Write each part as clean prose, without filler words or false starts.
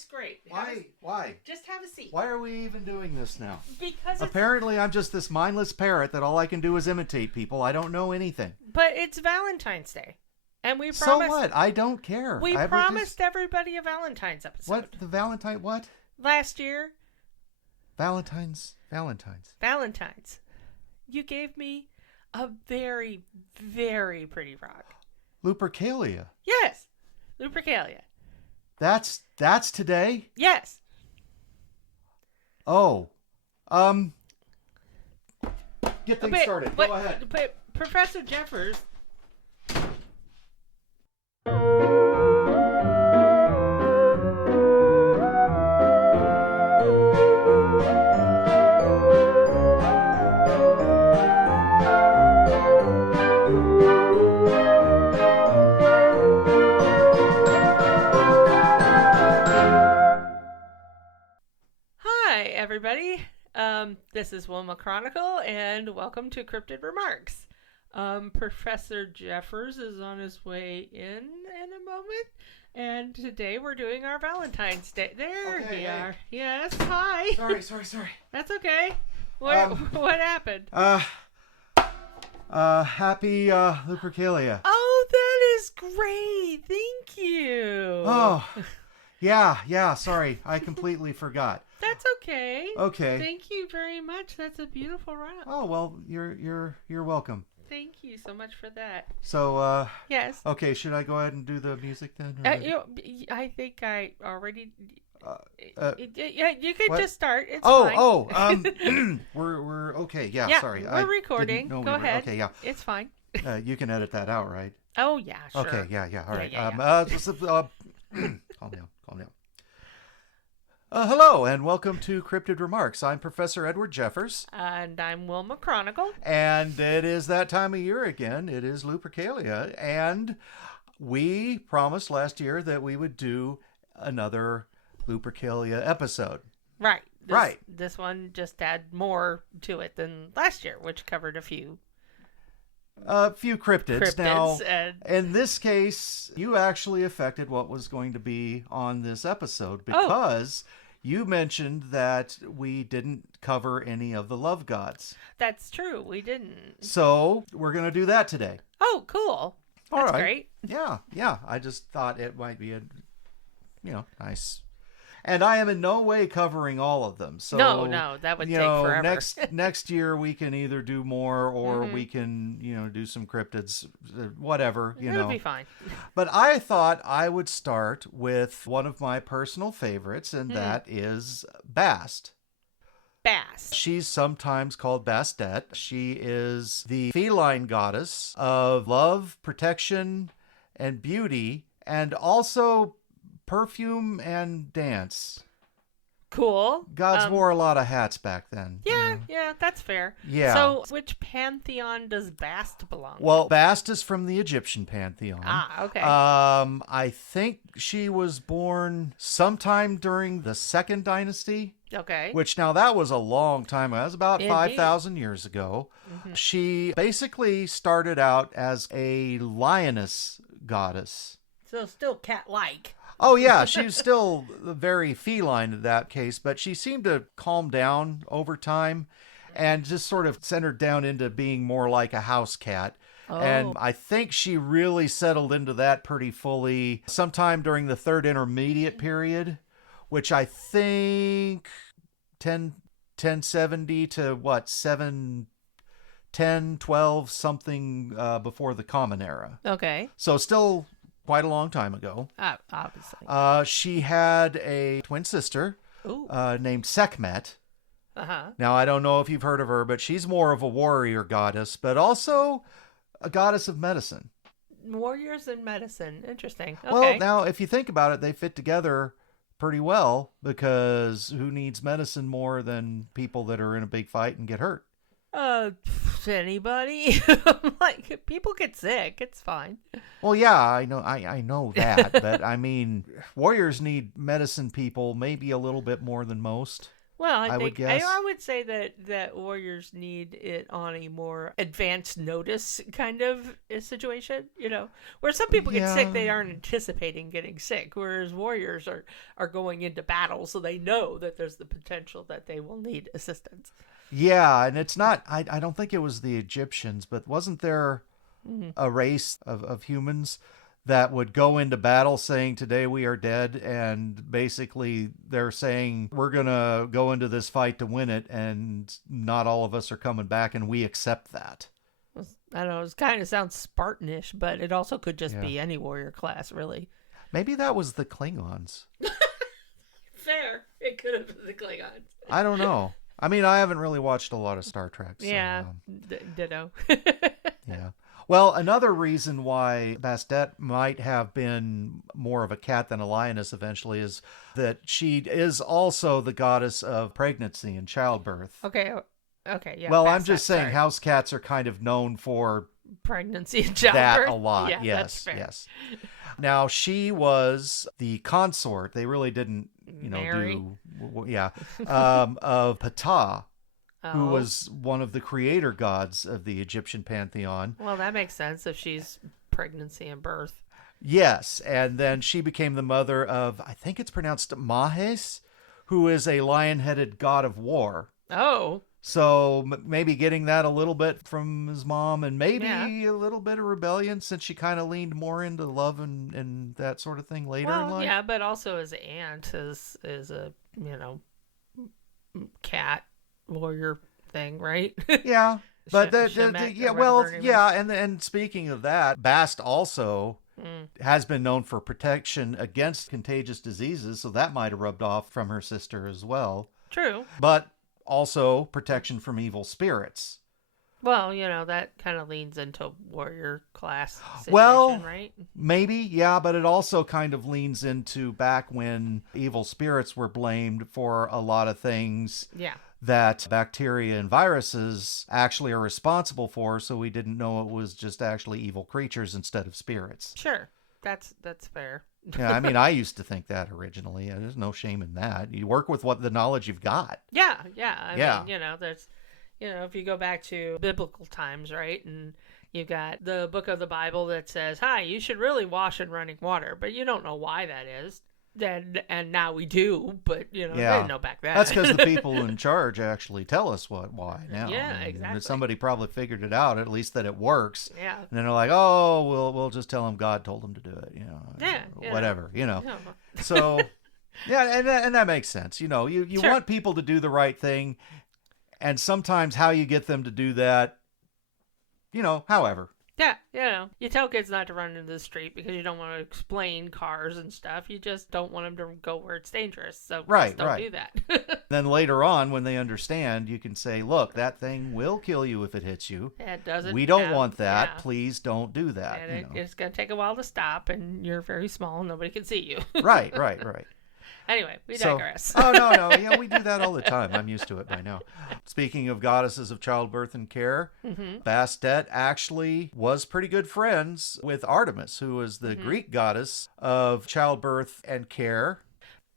It's great. Why? Just have a seat. Why are we even doing this now? Because apparently I'm just this mindless parrot that all I can do is imitate people. I don't know anything. But it's Valentine's Day. And we promised... So what? I don't care. We promised everybody a Valentine's episode. What? The Valentine... What? Last year. Valentine's. You gave me a very, very pretty rock. Lupercalia. Yes. Lupercalia. That's today? Yes. Oh. Get things started. Go ahead. But Professor Jeffers... everybody. This is Wilma Chronicle, and welcome to Cryptid Remarks. Professor Jeffers is on his way in a moment, and today we're doing our Valentine's Day. There we are. Yes, hi. Sorry. That's okay. What happened? Happy Lupercalia. Oh, that is great. Thank you. Oh, yeah. Sorry, I completely forgot. That's okay. Okay. Thank you very much. That's a beautiful rock. Oh well, you're welcome. Thank you so much for that. So yes. Okay, should I go ahead and do the music then? I think I already. You could just start. It's fine. We're okay. Yeah. Sorry. We're recording. Go ahead. Okay. Yeah. It's fine. You can edit that out, right? Oh yeah. Sure. Okay. Yeah. All right. Calm down. Hello and welcome to Cryptid Remarks. I'm Professor Edward Jeffers. And I'm Wilma Chronicle. And it is that time of year again. It is Lupercalia. And we promised last year that we would do another Lupercalia episode. Right. Right. This one just had more to it than last year, which covered a few cryptids. Now, in this case, you actually affected what was going to be on this episode because you mentioned that we didn't cover any of the love gods. That's true. We didn't. So we're going to do that today. Oh, cool. That's great. Yeah. I just thought it might be nice. And I am in no way covering all of them. So no, that would take forever. Next year we can either do more or we can, do some cryptids, whatever, It'll be fine. But I thought I would start with one of my personal favorites, and that is Bast. Bast. She's sometimes called Bastet. She is the feline goddess of love, protection, and beauty, and also perfume and dance. Cool. Gods wore a lot of hats back then. Yeah, that's fair. Yeah. So which pantheon does Bast belong to? Well, Bast is from the Egyptian pantheon. Ah, okay. I think she was born sometime during the Second Dynasty. Okay. Which now that was a long time ago. That was about 5,000 years ago. Mm-hmm. She basically started out as a lioness goddess. So still cat-like. Oh, yeah, she was still very feline in that case, but she seemed to calm down over time and just sort of centered down into being more like a house cat. Oh. And I think she really settled into that pretty fully sometime during the Third Intermediate period, which I think 1070 to 710, 12, something before the Common Era. Okay. So still quite a long time ago. Obviously. She had a twin sister named Sekhmet. Uh-huh. Now, I don't know if you've heard of her, but she's more of a warrior goddess, but also a goddess of medicine. Warriors and medicine. Interesting. Okay. Well, now, if you think about it, they fit together pretty well because who needs medicine more than people that are in a big fight and get hurt? Anybody. Like, people get sick. It's fine. Well, yeah, I know that, but I mean, warriors need medicine people maybe a little bit more than most. Well, I would think guess. I would say that warriors need it on a more advanced notice kind of situation, where some people get sick, Yeah. they aren't anticipating getting sick, whereas warriors are going into battle, so they know that there's the potential that they will need assistance. Yeah, and it's not, I don't think it was the Egyptians, but wasn't there a race of humans that would go into battle saying, today we are dead, and basically they're saying, we're going to go into this fight to win it, and not all of us are coming back, and we accept that. I don't know, it kind of sounds Spartanish, but it also could just Yeah. be any warrior class, really. Maybe that was the Klingons. Fair. It could have been the Klingons. I don't know. I mean, I haven't really watched a lot of Star Trek. So, Yeah, ditto. yeah. Well, another reason why Bastet might have been more of a cat than a lioness eventually is that she is also the goddess of pregnancy and childbirth. Okay, yeah. Well, past I'm just that, saying sorry. house cats are kind of known for Pregnancy and that childbirth. a lot. Yeah, that's Yes, fair. yes. Now, she was the consort. They really didn't, Mary? of Ptah, who Oh. was one of the creator gods of the Egyptian pantheon. Well, that makes sense if she's pregnancy and birth. Yes, and then she became the mother of, I think it's pronounced Mahes, who is a lion-headed god of war. Oh, So maybe getting that a little bit from his mom, and maybe Yeah. a little bit of rebellion, since she kind of leaned more into love and that sort of thing later in well, life. yeah, but also his aunt is a cat warrior thing, right? Yeah. But Shemet, yeah, or well, whatever her name yeah, and speaking of that, Bast also Mm. has been known for protection against contagious diseases, so that might have rubbed off from her sister as well. True. But also protection from evil spirits. Well, that kind of leans into warrior class situation, Well, right? Maybe, yeah, but it also kind of leans into back when evil spirits were blamed for a lot of things Yeah. that bacteria and viruses actually are responsible for, so we didn't know it was just actually evil creatures instead of spirits. Sure. That's fair. Yeah, I mean, I used to think that originally. There's no shame in that. You work with the knowledge you've got. Yeah. Yeah. I mean, there's, if you go back to biblical times, right? And you got the book of the Bible that says, hi, you should really wash in running water, but you don't know why that is. And now we do, but, they didn't know back then. That's because the people in charge actually tell us why now. Yeah, And exactly. somebody probably figured it out, at least that it works. Yeah. And then they're like, oh, we'll just tell them God told them to do it, Yeah, whatever, Yeah. So, yeah, and that makes sense. You Sure. want people to do the right thing, and sometimes how you get them to do that, however. Yeah, you tell kids not to run into the street because you don't want to explain cars and stuff. You just don't want them to go where it's dangerous. So Right, just don't right. do that. Then later on, when they understand, you can say, look, that thing will kill you if it hits you. It doesn't. We don't have- want that. yeah. Please don't do that. And it's going to take a while to stop, and you're very small, and nobody can see you. Right. Anyway, we So- digress. Oh, no. Yeah, we do that all the time. I'm used to it by now. Speaking of goddesses of childbirth and care, Bastet actually was pretty good friends with Artemis, who was the Greek goddess of childbirth and care.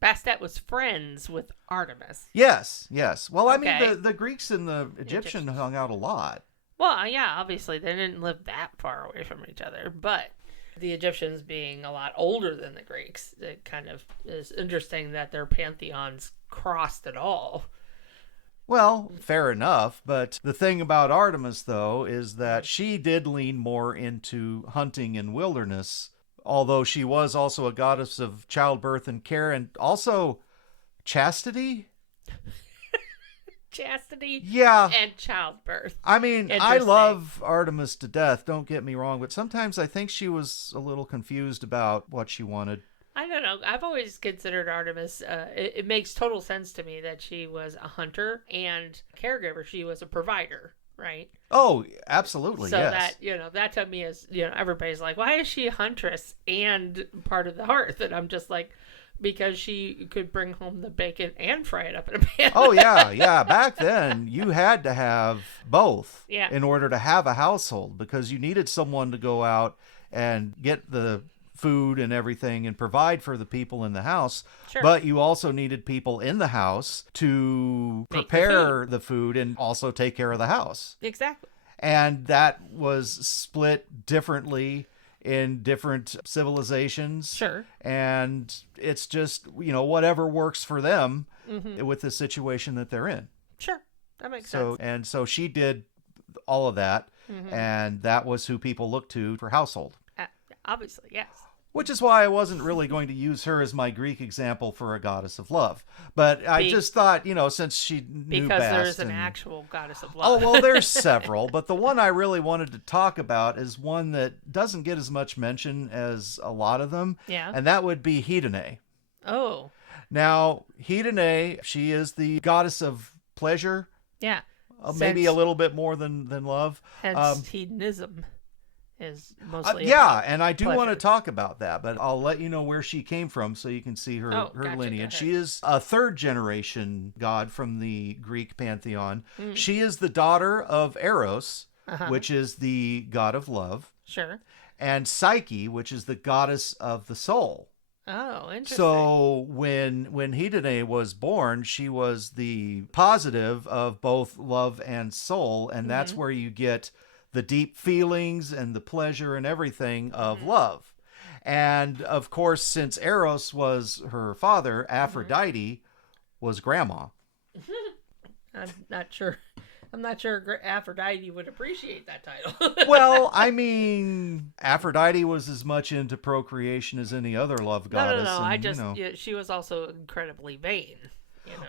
Bastet was friends with Artemis. Yes. Well, I mean, Okay. the Greeks and the Egyptian Egyptians. hung out a lot. Well, yeah, obviously they didn't live that far away from each other, but the Egyptians being a lot older than the Greeks, it kind of is interesting that their pantheons crossed at all. Well, fair enough, but the thing about Artemis, though, is that she did lean more into hunting and wilderness, although she was also a goddess of childbirth and care, and also chastity. Chastity Yeah. and childbirth. I mean, I Interesting. love Artemis to death, don't get me wrong, but sometimes I think she was a little confused about what she wanted. I don't know. I've always considered Artemis, it makes total sense to me that she was a hunter and a caregiver. She was a provider, right? Oh, absolutely, So yes. that to me is, everybody's like, why is she a huntress and part of the hearth? And I'm just like, because she could bring home the bacon and fry it up in a pan. Oh, yeah. Back then, you had to have both Yeah. in order to have a household, because you needed someone to go out and get the food and everything and provide for the people in the house. Sure. But you also needed people in the house to prepare the food and also take care of the house. Exactly. And that was split differently in different civilizations. Sure. And it's just, whatever works for them with the situation that they're in. Sure. That makes sense. And so she did all of that. And that was who people looked to for household. Obviously, yes. Which is why I wasn't really going to use her as my Greek example for a goddess of love. But I just thought, since she knew Because Bast there's an actual goddess of love. Oh, well, there's several. But the one I really wanted to talk about is one that doesn't get as much mention as a lot of them. Yeah. And that would be Hedone. Oh. Now, Hedone, she is the goddess of pleasure. Yeah. Maybe a little bit more than love. Hence, hedonism is mostly and I do pleasure. want to talk about that, but I'll let you know where she came from so you can see her Gotcha, lineage. She is a third generation god from the Greek pantheon. She is the daughter of Eros, which is the god of love. Sure. And Psyche, which is the goddess of the soul. Oh, interesting. So when Hedone was born, she was the positive of both love and soul, and that's where you get the deep feelings and the pleasure and everything of love. And of course, since Eros was her father, Aphrodite was grandma. I'm not sure Aphrodite would appreciate that title. Well, I mean, Aphrodite was as much into procreation as any other love goddess. No. She was also incredibly vain.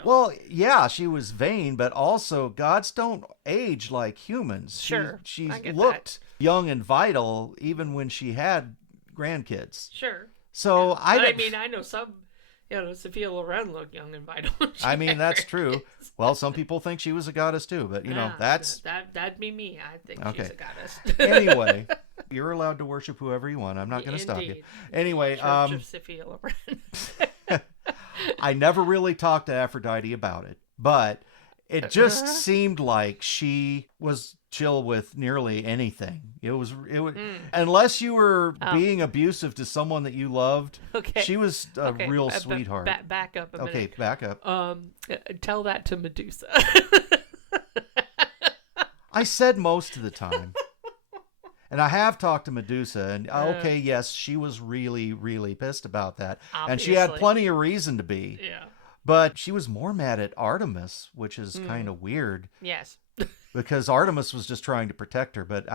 Well, yeah, she was vain, but also gods don't age like humans. Sure, she I get looked young and vital even when she had grandkids. Sure. So yeah. I know some, Sophia Loren looked young and vital. I mean, that's true. Well, some people think she was a goddess too, but that'd be me. I think she's a goddess. Anyway, you're allowed to worship whoever you want. I'm not going to stop you. Anyway, Church of Sophia Loren. I never really talked to Aphrodite about it, but it just seemed like she was chill with nearly anything. It was unless you were being abusive to someone that you loved. Okay. She was a real sweetheart. Back up a minute. Okay, back up. Tell that to Medusa. I said most of the time. And I have talked to Medusa, and okay, yes, she was really, really pissed about that. Obviously. And she had plenty of reason to be. Yeah. But she was more mad at Artemis, which is kind of weird. Yes. Because Artemis was just trying to protect her, but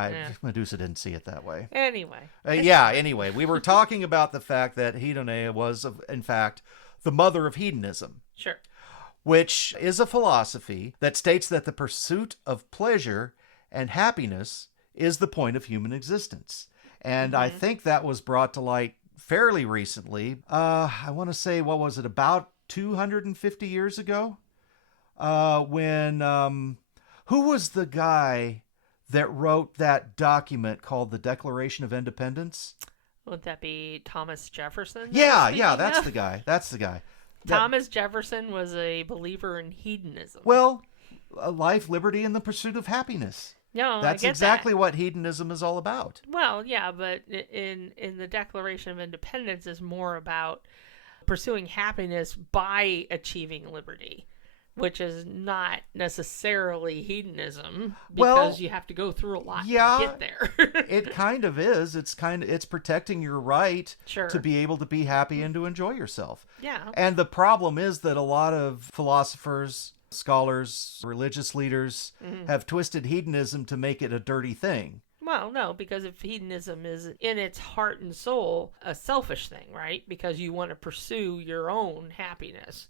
Medusa didn't see it that way. Anyway. Anyway, we were talking about the fact that Hedone was, in fact, the mother of hedonism. Sure. Which is a philosophy that states that the pursuit of pleasure and happiness is the point of human existence. And I think that was brought to light fairly recently. I want to say, what was it, about 250 years ago? When, who was the guy that wrote that document called the Declaration of Independence? Would that be Thomas Jefferson? Yeah, that's the guy. That's the guy. Thomas Jefferson was a believer in hedonism. Well, life, liberty, and the pursuit of happiness. No, that's exactly what hedonism is all about. Well, yeah, but in the Declaration of Independence is more about pursuing happiness by achieving liberty, which is not necessarily hedonism because you have to go through a lot to get there. It kind of is. It's protecting your right to be able to be happy and to enjoy yourself. Yeah. And the problem is that a lot of philosophers, scholars, religious leaders have twisted hedonism to make it a dirty thing. Well, no, because if hedonism is in its heart and soul a selfish thing, right? Because you want to pursue your own happiness.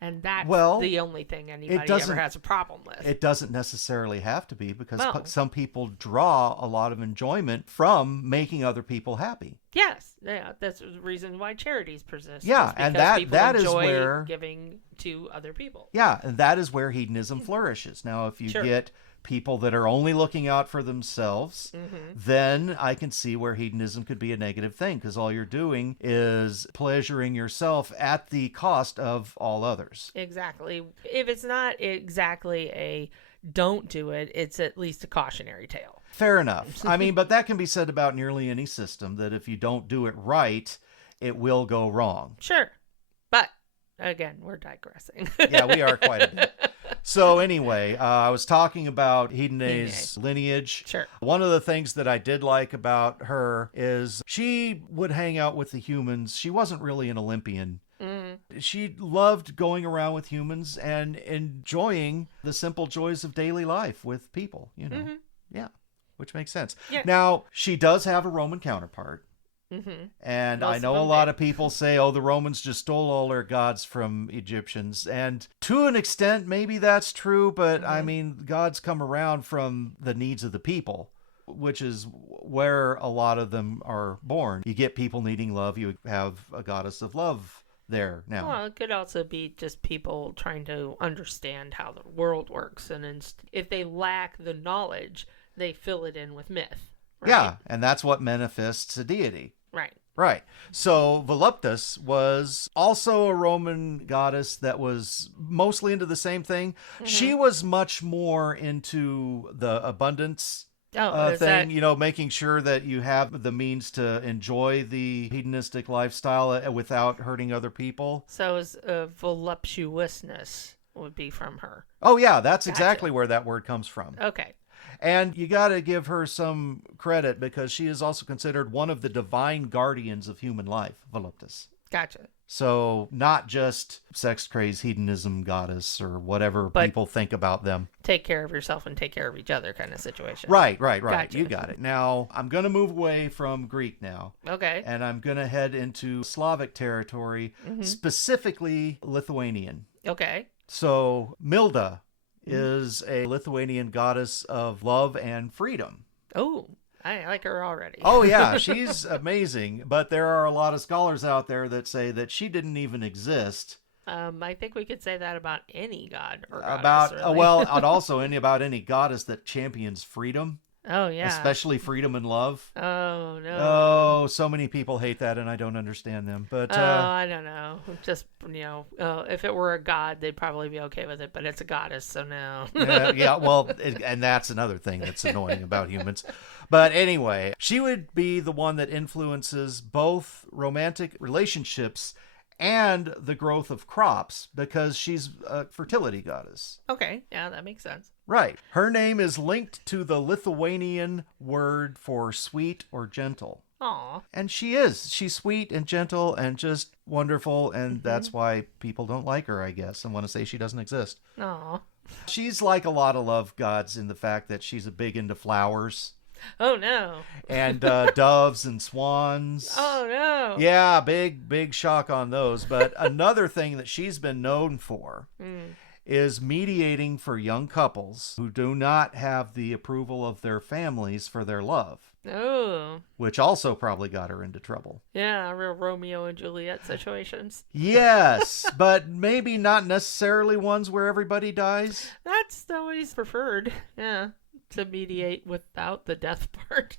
And that's the only thing anybody ever has a problem with. It doesn't necessarily have to be, because some people draw a lot of enjoyment from making other people happy. Yes, yeah, that's the reason why charities persist. Yeah, and that is where giving to other people. Yeah, and that is where hedonism flourishes. Now, if you get people that are only looking out for themselves, then I can see where hedonism could be a negative thing, because all you're doing is pleasuring yourself at the cost of all others. Exactly. If it's not exactly a don't do it, it's at least a cautionary tale. Fair enough. I mean, but that can be said about nearly any system, that if you don't do it right, it will go wrong. Sure. But, again, we're digressing. Yeah, we are quite a bit. So anyway, I was talking about Hedone's lineage. Sure. One of the things that I did like about her is she would hang out with the humans. She wasn't really an Olympian. She loved going around with humans and enjoying the simple joys of daily life with people, you know. Yeah, which makes sense. Yeah. Now, she does have a Roman counterpart. And I know a lot of people say, oh, the Romans just stole all their gods from Egyptians. And to an extent, maybe that's true. But I mean, gods come around from the needs of the people, which is where a lot of them are born. You get people needing love. You have a goddess of love there now. Well, it could also be just people trying to understand how the world works. And if they lack the knowledge, they fill it in with myth. Right? Yeah, and that's what manifests a deity. Right. Right. So Voluptus was also a Roman goddess that was mostly into the same thing. She was much more into the abundance thing, you know, making sure that you have the means to enjoy the hedonistic lifestyle without hurting other people. So voluptuousness would be from her. Oh, yeah, that's exactly where that word comes from. Okay. And you got to give her some credit because she is also considered one of the divine guardians of human life, Voluptus. Gotcha. So not just sex crazed hedonism goddess or whatever people think about them. Take care of yourself and take care of each other kind of situation. Right. Gotcha. You got it. Now, I'm going to move away from Greek now. Okay. And I'm going to head into Slavic territory, specifically Lithuanian. Okay. So Milda is a Lithuanian goddess of love and freedom. Oh, I like her already. Oh, yeah, she's amazing. But there are a lot of scholars out there that say that she didn't even exist. I think we could say that about any god or goddess. And also about any goddess that champions freedom. Oh, yeah. Especially freedom and love. Oh, no. Oh, so many people hate that, and I don't understand them. But I don't know. Just, if it were a god, they'd probably be okay with it, but it's a goddess, so no. And that's another thing that's annoying about humans. But anyway, she would be the one that influences both romantic relationships and the growth of crops because she's a fertility goddess. Okay, yeah, that makes sense. Right. Her name is linked to the Lithuanian word for sweet or gentle. Aw. And she is. She's sweet and gentle and just wonderful, and that's why people don't like her, I guess, and want to say she doesn't exist. Aw. She's like a lot of love gods in the fact that she's a big into flowers. Oh, no. And doves and swans. Oh, no. Yeah, big shock on those. But another thing that she's been known for is mediating for young couples who do not have the approval of their families for their love. Oh. Which also probably got her into trouble. Yeah, real Romeo and Juliet situations. Yes, but maybe not necessarily ones where everybody dies. That's always preferred. Yeah. To mediate without the death part.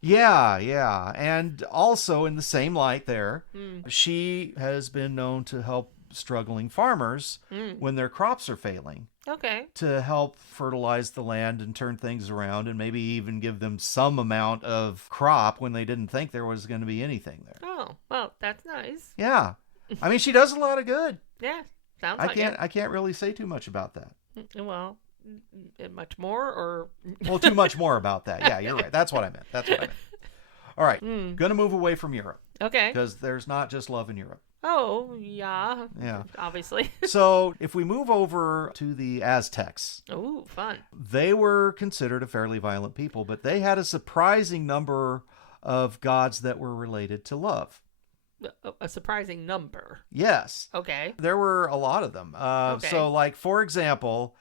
Yeah. And also in the same light there, she has been known to help struggling farmers when their crops are failing. Okay. To help fertilize the land and turn things around and maybe even give them some amount of crop when they didn't think there was going to be anything there. Oh, well, that's nice. Yeah. I mean, she does a lot of good. Yeah, sounds like it. I can't really say too much about that. Well, much more or... Well, too much more about that. Yeah, you're right. That's what I meant. All right. Gonna move away from Europe. Okay. Because there's not just love in Europe. Oh, yeah. Yeah. Obviously. So if we move over to the Aztecs. Ooh, fun. They were considered a fairly violent people, but they had a surprising number of gods that were related to love. A surprising number. Yes. Okay. There were a lot of them. Okay. So, like, for example,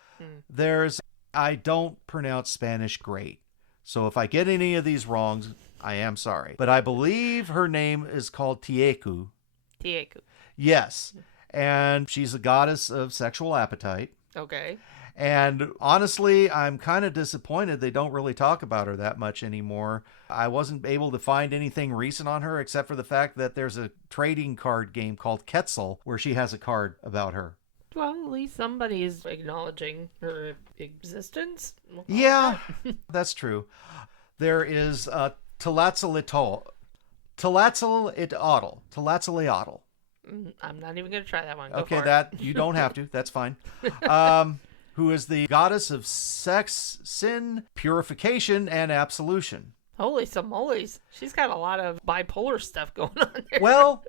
I don't pronounce Spanish great. So if I get any of these wrong, I am sorry. But I believe her name is called Tieku. Tieku. Yes. And she's a goddess of sexual appetite. Okay. And honestly, I'm kind of disappointed they don't really talk about her that much anymore. I wasn't able to find anything recent on her except for the fact that there's a trading card game called Quetzal where she has a card about her. Well, at least somebody is acknowledging her existence. We'll call it Yeah, that. that's true. There is Tlatzalitl. Tlatzalitl. I'm not even going to try that one. Go Okay, for that it. you don't have to. That's fine. Who is the goddess of sex, sin, purification, and absolution. Holy samolies. She's got a lot of bipolar stuff going on there. Well,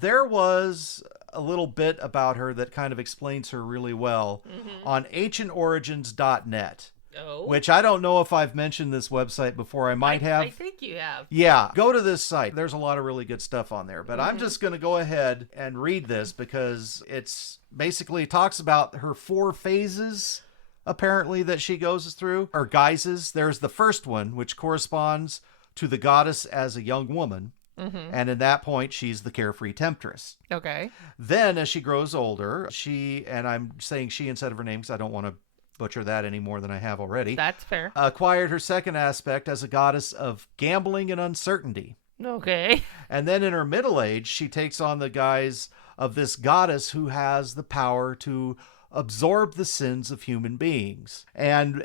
there was a little bit about her that kind of explains her really well on ancientorigins.net. Oh. Which I don't know if I've mentioned this website before. I might have. I think you have. Yeah, go to this site. There's a lot of really good stuff on there. But I'm just going to go ahead and read this because it's basically talks about her 4 phases, apparently, that she goes through, or guises. There's the first one, which corresponds to the goddess as a young woman. And at that point, she's the carefree temptress. Okay. Then, as she grows older, and I'm saying she instead of her name because I don't want to butcher that any more than I have already. That's fair. Acquired her second aspect as a goddess of gambling and uncertainty. Okay. And then in her middle age, she takes on the guise of this goddess who has the power to absorb the sins of human beings. And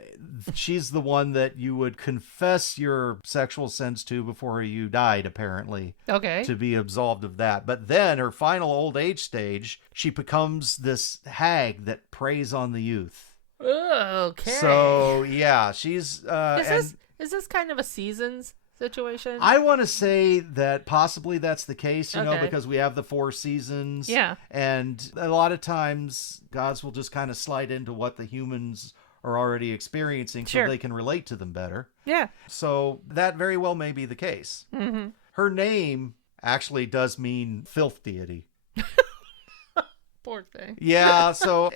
she's the one that you would confess your sexual sins to before you died, apparently. Okay. To be absolved of that. But then her final old age stage, she becomes this hag that preys on the youth. Okay. So yeah, she's is this kind of a seasons situation? I want to say that possibly that's the case, you know, Okay. because we have the 4 seasons. Yeah. And a lot of times gods will just kind of slide into what the humans are already experiencing Sure. so they can relate to them better. Yeah. So that very well may be the case. Her name actually does mean filth deity. Poor thing. Yeah, so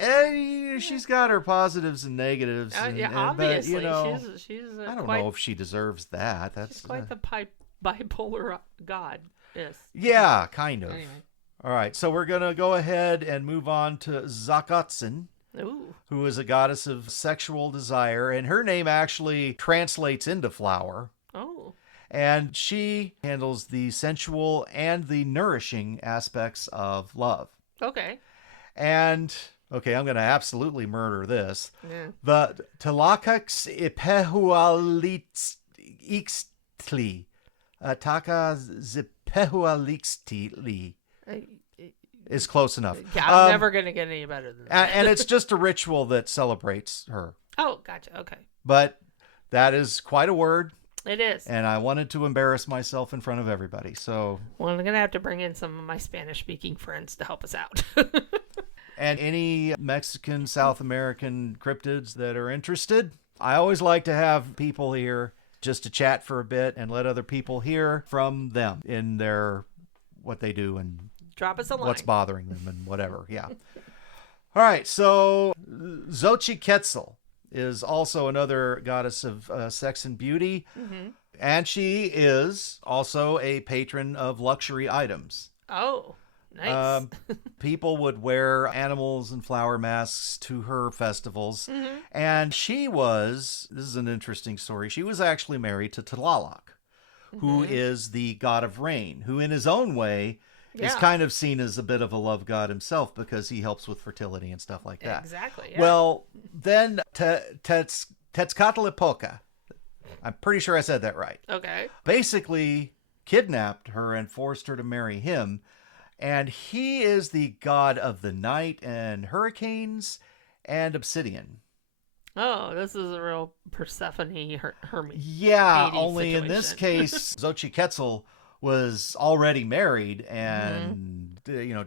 she's got her positives and negatives. Yeah, but, obviously. you know, she's I don't quite, know if she deserves that. That's she's quite the bipolar god. Yes. yeah, kind of. Anyway. All right, so we're gonna go ahead and move on to Zakotsin, Ooh. who is a goddess of sexual desire, and her name actually translates into flower. Oh. And she handles the sensual and the nourishing aspects of love. Okay. And okay, I'm going to absolutely murder this. Yeah. The Talakax ipehualixtli. Taka zipehualixtli is close enough. Yeah, I'm never going to get any better than that. And it's just a ritual that celebrates her. Oh, gotcha. Okay. But that is quite a word. It is. And I wanted to embarrass myself in front of everybody. So, Well, I'm going to have to bring in some of my Spanish-speaking friends to help us out. and any Mexican, South American cryptids that are interested, I always like to have people here just to chat for a bit and let other people hear from them in their what they do and Drop us a line. what's bothering them and whatever. Yeah. All right. So Xochiquetzal is also another goddess of sex and beauty. And she is also a patron of luxury items. Oh, nice. People would wear animals and flower masks to her festivals. And she was, this is an interesting story, she was actually married to Tlaloc, who is the god of rain, who in his own way is kind of seen as a bit of a love god himself because he helps with fertility and stuff like that. Exactly. Yeah. Well, then Tezcatlipoca, I'm pretty sure I said that right, Okay. basically kidnapped her and forced her to marry him. And he is the god of the night and hurricanes and obsidian. Oh, this is a real Persephone Hermes. Yeah, Hades only in this situation. case, Xochiquetzal was already married, and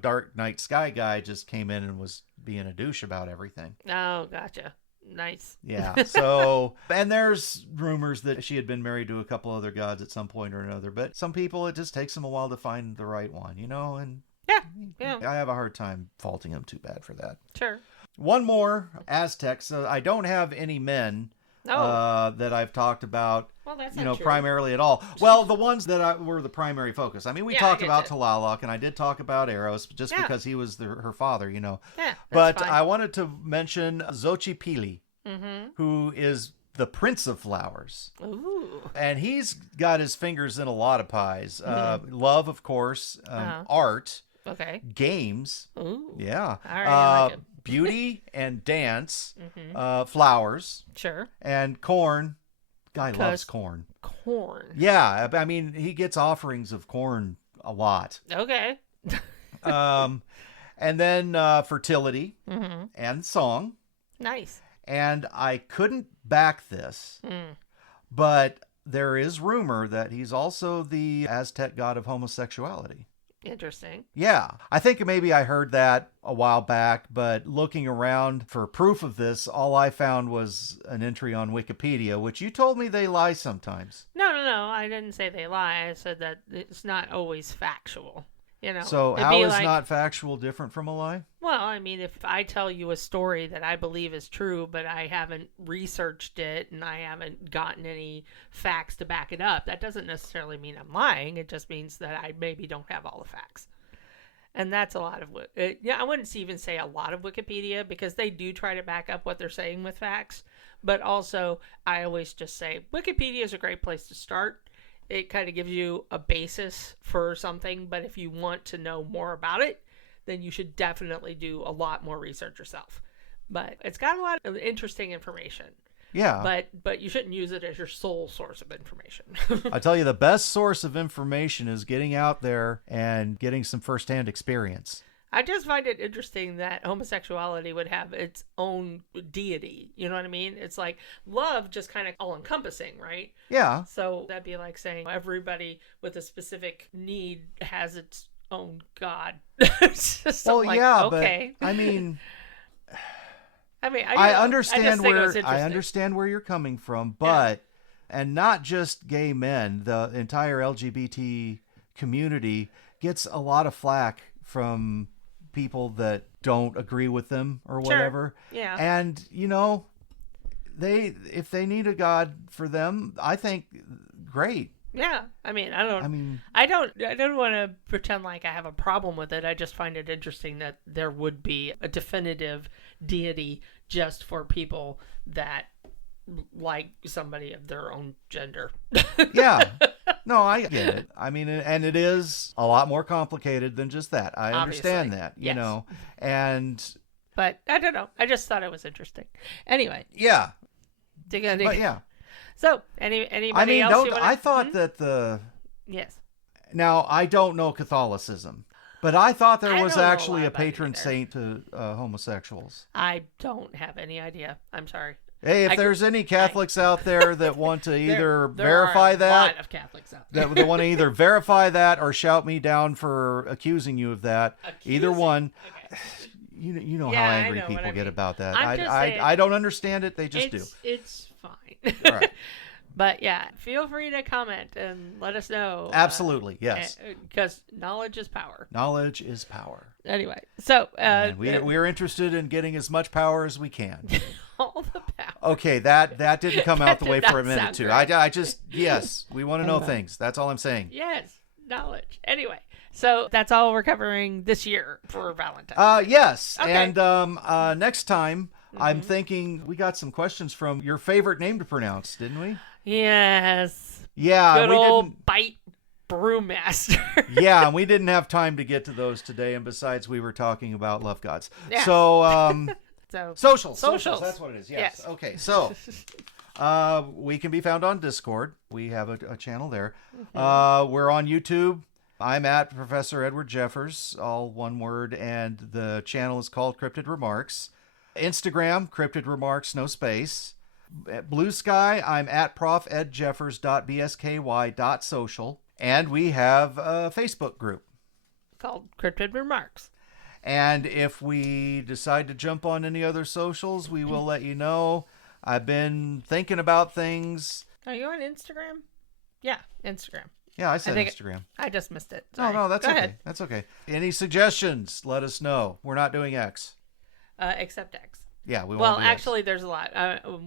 Dark Night Sky Guy just came in and was being a douche about everything. Oh, gotcha. Nice. Yeah. So, and there's rumors that she had been married to a couple other gods at some point or another, but some people, it just takes them a while to find the right one, and Yeah. I have a hard time faulting them too bad for that. Sure. One more, Aztec. So I don't have any men that I've talked about, Well, that's not true. primarily at all. Well, the ones that were the primary focus. I mean, we Yeah, talked I get about you. Tlaloc, and I did talk about Eros, just Yeah. because he was her father, Yeah. But that's I wanted to mention Xochipilli, fine. who is the Prince of Flowers. Ooh. And he's got his fingers in a lot of pies. Love, of course, art, Okay. games. Ooh. Yeah. All right, I like it. beauty and dance, Mm-hmm. flowers, Sure. and corn. Guy loves 'Cause corn. corn. Yeah, I mean, he gets offerings of corn a lot. Okay. Um, and then fertility Mm-hmm. and song. Nice. And I couldn't back this, but there is rumor that he's also the Aztec god of homosexuality. Interesting. Yeah, I think maybe I heard that a while back, but looking around for proof of this, all I found was an entry on Wikipedia, which you told me they lie sometimes. No. I didn't say they lie. I said that it's not always factual. So It'd how be is like, not factual different from a lie? well, I mean, if I tell you a story that I believe is true, but I haven't researched it and I haven't gotten any facts to back it up, that doesn't necessarily mean I'm lying. It just means that I maybe don't have all the facts. And that's a lot of I wouldn't even say a lot of Wikipedia, because they do try to back up what they're saying with facts. But also, I always just say Wikipedia is a great place to start. It kind of gives you a basis for something, but if you want to know more about it, then you should definitely do a lot more research yourself. But it's got a lot of interesting information. Yeah. But you shouldn't use it as your sole source of information. I tell you, the best source of information is getting out there and getting some firsthand experience. I just find it interesting that homosexuality would have its own deity. You know what I mean? It's like love just kind of all-encompassing, right? Yeah. So that'd be like saying everybody with a specific need has its own god. It's just Well, like, yeah, okay. but I mean, I understand I understand where you're coming from, but and not just gay men, the entire LGBT community gets a lot of flack from people that don't agree with them or whatever. Yeah. And if they need a god for them, I think great. Yeah. I don't want to pretend like I have a problem with it. I just find it interesting that there would be a definitive deity just for people that like somebody of their own gender. Yeah. No, I get it. I mean, and it is a lot more complicated than just that. I understand that, yes. and... But I don't know. I just thought it was interesting. Anyway. Yeah. But yeah. So, anybody else? I thought that Yes. Now, I don't know Catholicism, but I thought there was actually a about patron it either. saint to homosexuals. I don't have any idea. I'm sorry. Hey, if there's any Catholics out there that want to either there verify are a that, lot of Catholics out there. that want to either verify that or shout me down for accusing you of that, either one. Okay. You know Yeah, how I angry know people what I get mean. about that. I'm just saying, I don't understand it. They just do. It's fine. All right. But yeah, feel free to comment and let us know. Absolutely, yes. Because knowledge is power. Knowledge is power. Anyway, so And we're interested in getting as much power as we can. all the power. Okay, that didn't come out the way did for a not minute sound too. right. I just yes, we want to know things. That's all I'm saying. Yes, knowledge. Anyway, so that's all we're covering this year for Valentine's. Yes, Okay. and next time I'm thinking we got some questions from your favorite name to pronounce, didn't we? Yes. Yeah, Good we old didn't. Bite Brewmaster. Yeah, and we didn't have time to get to those today, and besides, we were talking about love gods. Yeah. So, So socials. That's what it is. Yes. Yes. Okay. So, we can be found on Discord. We have a channel there. We're on YouTube. I'm at Professor Edward Jeffers, all one word, and the channel is called Cryptid Remarks. Instagram, Cryptid Remarks, no space. At Blue Sky, I'm at profedjeffers.bsky.social. And we have a Facebook group called Cryptid Remarks. And if we decide to jump on any other socials, we will let you know. I've been thinking about things. Are you on Instagram? Yeah, Instagram. Yeah, I said think Instagram. I just missed it. No, Sorry. no, that's Go okay. ahead. That's okay. Any suggestions? Let us know. We're not doing X. Except X. Yeah, we won't Well, do X. actually, there's a lot.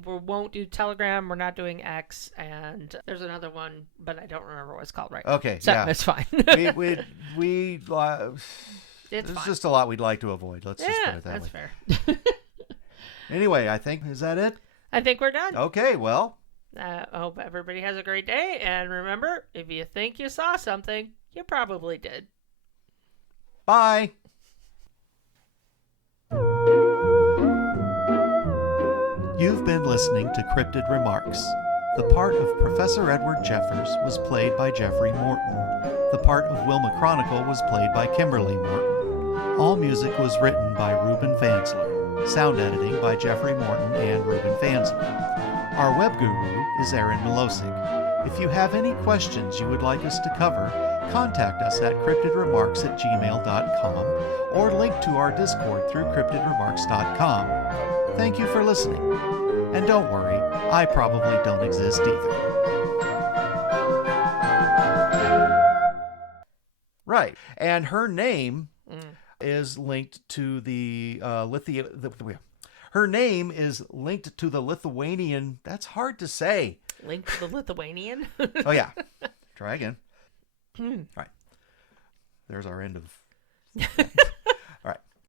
We won't do Telegram. We're not doing X, and there's another one, but I don't remember what it's called right now. Okay, So yeah. it's fine. we It's there's fine. just a lot we'd like to avoid. Let's just put it that that's way. fair. Anyway, I think, is that it? I think we're done. Okay, well, I hope everybody has a great day, and remember, if you think you saw something, you probably did. bye. You've been listening to Cryptid Remarks. The part of Professor Edward Jeffers was played by Jeffrey Morton. The part of Wilma Chronicle was played by Kimberly Morton. All music was written by Reuben Vansler. Sound editing by Jeffrey Morton and Reuben Vansler. Our web guru is Aaron Milosik. If you have any questions you would like us to cover, contact us at cryptidremarks@gmail.com or link to our Discord through cryptidremarks.com. Thank you for listening. And don't worry, I probably don't exist either. Right. And her name is linked to the her name is linked to the Lithuanian. That's hard to say. Linked to the Lithuanian? Oh, yeah. Try again. All right. There's our end of